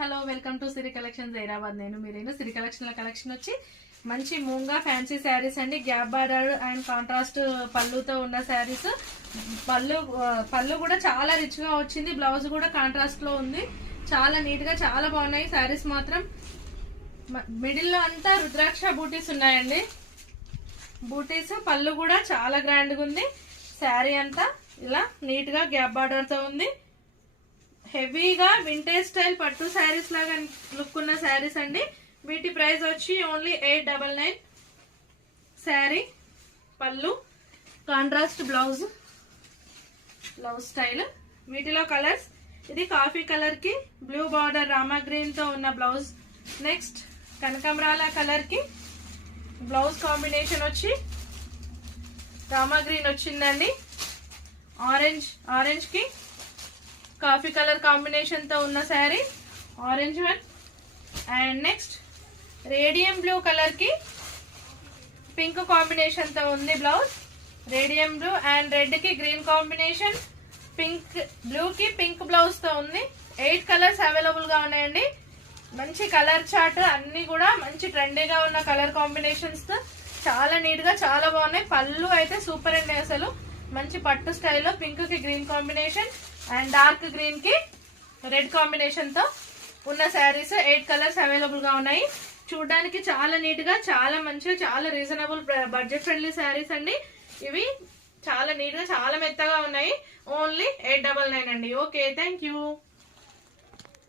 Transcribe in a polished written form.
Hello welcome to Siri collections Hyderabad. నేను మీరేను సిరి collection వచ్చి మంచి మూంగా ఫ్యాన్సీ శారీస్ అండి. గ్యాప్ బార్డర్ అండ్ కాంట్రాస్ట్ పళ్ళుతో ఉన్న శారీస్. పళ్ళు కూడా చాలా రిచ్ గా వచ్చింది. బ్లౌజ్ కూడా కాంట్రాస్ట్ లో ఉంది. చాలా నీట్ గా చాలా బాగున్నాయి శారీస్ మాత్రం. మిడిల్ లో అంతా రుద్రాక్ష బూటీస్ ఉన్నాయండి. బూటీస్ పళ్ళు కూడా చాలా గ్రాండ్ గా ఉంది. శారీ అంతా ఇలా నీట్ గా గ్యాప్ బార్డర్ తో ఉంది. హెవీగా వింటేజ్ స్టైల్ పట్టు శారీస్ లాగా లుక్ ఉన్న శారీస్ అండి. వీటి ప్రైస్ వచ్చి ఓన్లీ 899. శారీ పళ్ళు కాంట్రాస్ట్ బ్లౌజ్ స్టైల్. వీటిలో కలర్స్ ఇది కాఫీ కలర్ కి బ్లూ బార్డర్ రామా గ్రీన్ తో ఉన్న బ్లౌజ్. నెక్స్ట్ కనకాంబరాల కలర్ కి బ్లౌజ్ కాంబినేషన్ వచ్చి రామా గ్రీన్ వచ్చిందండి. ఆరెంజ్ కి కాఫీ కలర్ కాంబినేషన్ తో ఉన్న sari orange one. And next radium blue colour కి పింక్ కాంబినేషన్ తో ఉంది blouse. Radium blue and red కి గ్రీన్ కాంబినేషన్, పింక్ బ్లూ కి పింక్ బ్లౌజ్ తో ఉంది. 8 కలర్స్ అవైలబుల్ గా ఉన్నాయండి. మంచి కలర్ చార్ట్, అన్ని కూడా మంచి ట్రెండీగా ఉన్న కలర్ కాంబినేషన్స్ తో చాలా నీట్ గా చాలా బాగున్నాయి. పళ్ళు అయితే సూపర్ అండి. అసలు మంచి పట్టు స్టైల్లో పింక్ కి green combination and dark green కి రెడ్ కాంబినేషన్ తో ఉన్న శారీస్ 8 కలర్స్ అవైలబుల్ గా ఉన్నాయి. చూడడానికి చాలా నీట్ గా చాలా మంచిగా చాలా రీజనబుల్ బడ్జెట్ ఫ్రెండ్లీ శారీస్ అండి. ఇవి చాలా నీట్ గా చాలా మెత్తగా ఉన్నాయి. ఓన్లీ 899 అండి. Okay, thank you.